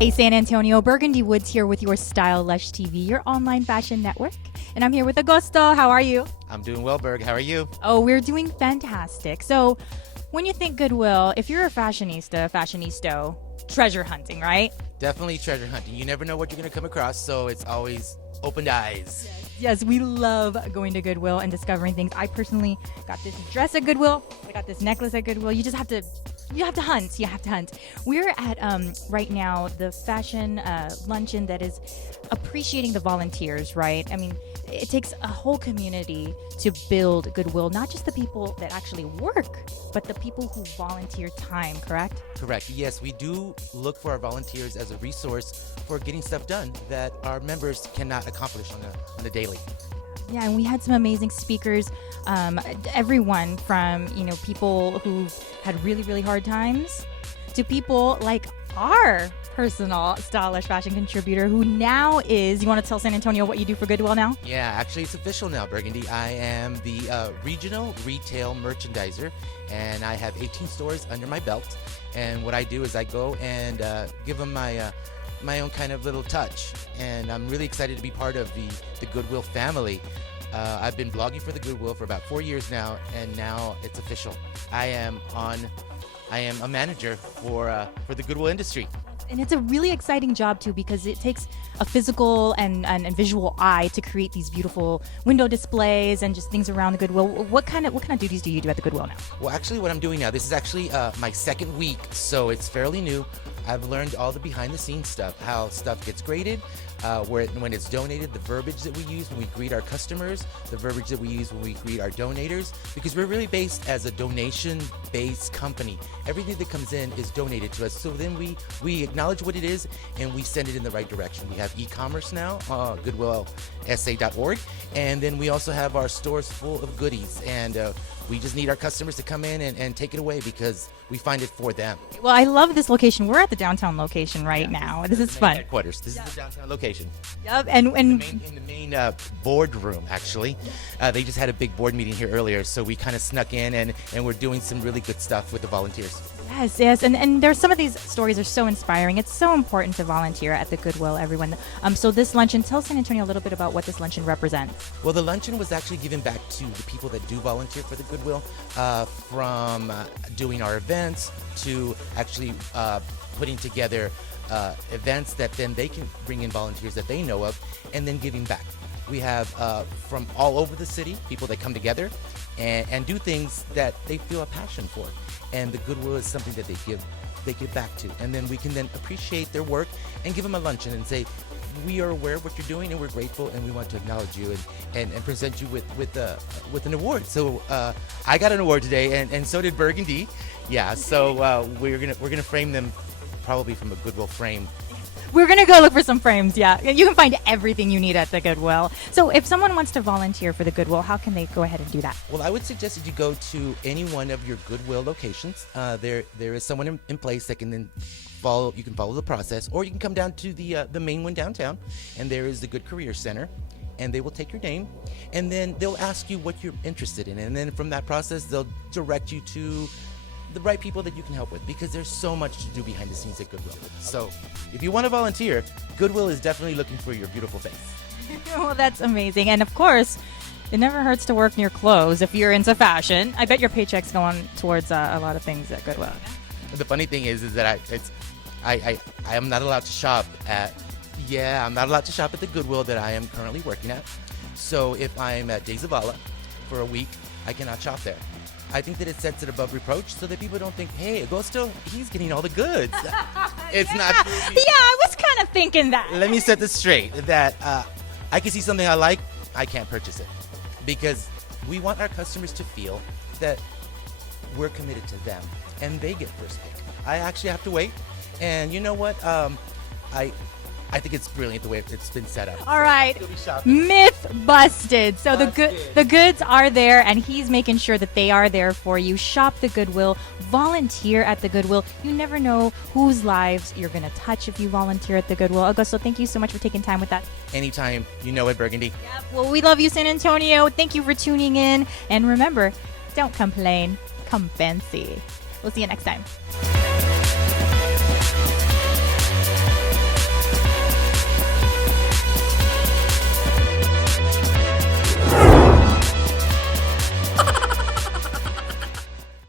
Hey San Antonio, Burgundy Woods here with your Style Lush TV, your online fashion network. And I'm here with Augusto. How are you? I'm doing well, Berg. How are you? Oh, we're doing fantastic. So, when you think Goodwill, if you're a fashionista, treasure hunting, right? Definitely treasure hunting. You never know what you're going to come across, so it's always opened eyes. Yes, we love going to Goodwill and discovering things. I personally got this dress at Goodwill. I got this necklace at Goodwill. You have to hunt. We're at right now the fashion luncheon that is appreciating the volunteers, right? I mean, it takes a whole community to build Goodwill, not just the people that actually work, but the people who volunteer time, correct? Correct. Yes, we do look for our volunteers as a resource for getting stuff done that our members cannot accomplish on a daily. Yeah, and we had some amazing speakers. Everyone from, people who've had really, really hard times to people like our personal stylish fashion contributor who now is, you want to tell San Antonio what you do for Goodwill now? Yeah, actually it's official now, Burgundy. I am the regional retail merchandiser, and I have 18 stores under my belt. And what I do is I go and give them my own kind of little touch, and I'm really excited to be part of the Goodwill family. I've been blogging for the Goodwill for about 4 years now, and now it's official. I am a manager for the Goodwill industry. And it's a really exciting job too, because it takes a physical and visual eye to create these beautiful window displays and just things around the Goodwill. What kind of duties do you do at the Goodwill now? Well, actually, what I'm doing now, this is actually my second week, so it's fairly new. I've learned all the behind-the-scenes stuff, how stuff gets graded, when it's donated, the verbiage that we use when we greet our customers, the verbiage that we use when we greet our donators, because we're really based as a donation-based company. Everything that comes in is donated to us, so then we acknowledge what it is and we send it in the right direction. We have e-commerce now, goodwillsa.org, and then we also have our stores full of goodies, and we just need our customers to come in and take it away because we find it for them. Well, I love this location. We're at the downtown location right now. This is fun. Headquarters. This is the downtown location. Yep, and in the main boardroom, actually. They just had a big board meeting here earlier, so we kind of snuck in and we're doing some really good stuff with the volunteers. Yes, and there's some of these stories are so inspiring. It's so important to volunteer at the Goodwill, everyone. So this luncheon, tell San Antonio a little bit about what this luncheon represents. Well, the luncheon was actually given back to the people that do volunteer for the Goodwill, from doing our events to actually putting together events that then they can bring in volunteers that they know of and then giving back. We have from all over the city, people that come together and do things that they feel a passion for. And the Goodwill is something that they give back to. And then we can then appreciate their work and give them a luncheon and say, we are aware of what you're doing and we're grateful and we want to acknowledge you and present you with an award. So I got an award today and so did Burgundy. Yeah, so we're gonna frame them probably from a Goodwill frame. We're going to go look for some frames, yeah. You can find everything you need at the Goodwill. So if someone wants to volunteer for the Goodwill, how can they go ahead and do that? Well, I would suggest that you go to any one of your Goodwill locations. There is someone in place that can then follow the process, or you can come down to the main one downtown, and there is the Good Career Center, and they will take your name, and then they'll ask you what you're interested in, and then from that process, they'll direct you to the right people that you can help with, because there's so much to do behind the scenes at Goodwill. So if you want to volunteer, Goodwill is definitely looking for your beautiful face. Well, that's amazing. And of course, it never hurts to work near clothes if you're into fashion. I bet your paycheck's going towards a lot of things at Goodwill. The funny thing is that I am not allowed to shop at the Goodwill that I am currently working at. So if I'm at Day Zavala for a week, I cannot shop there. I think that it sets it above reproach so that people don't think, hey, Agosto, he's getting all the goods. It's not true. Yeah, I was kind of thinking that. Let me set this straight, that I can see something I like, I can't purchase it. Because we want our customers to feel that we're committed to them and they get first pick. I actually have to wait. And you know what? I think it's brilliant the way it's been set up. All right, myth busted. So the goods are there, and he's making sure that they are there for you. Shop the Goodwill, volunteer at the Goodwill. You never know whose lives you're gonna touch if you volunteer at the Goodwill. Augusto, thank you so much for taking time with that. Anytime, you know it, Burgundy. Yep. Well, we love you, San Antonio. Thank you for tuning in, and remember, don't complain, come fancy. We'll see you next time.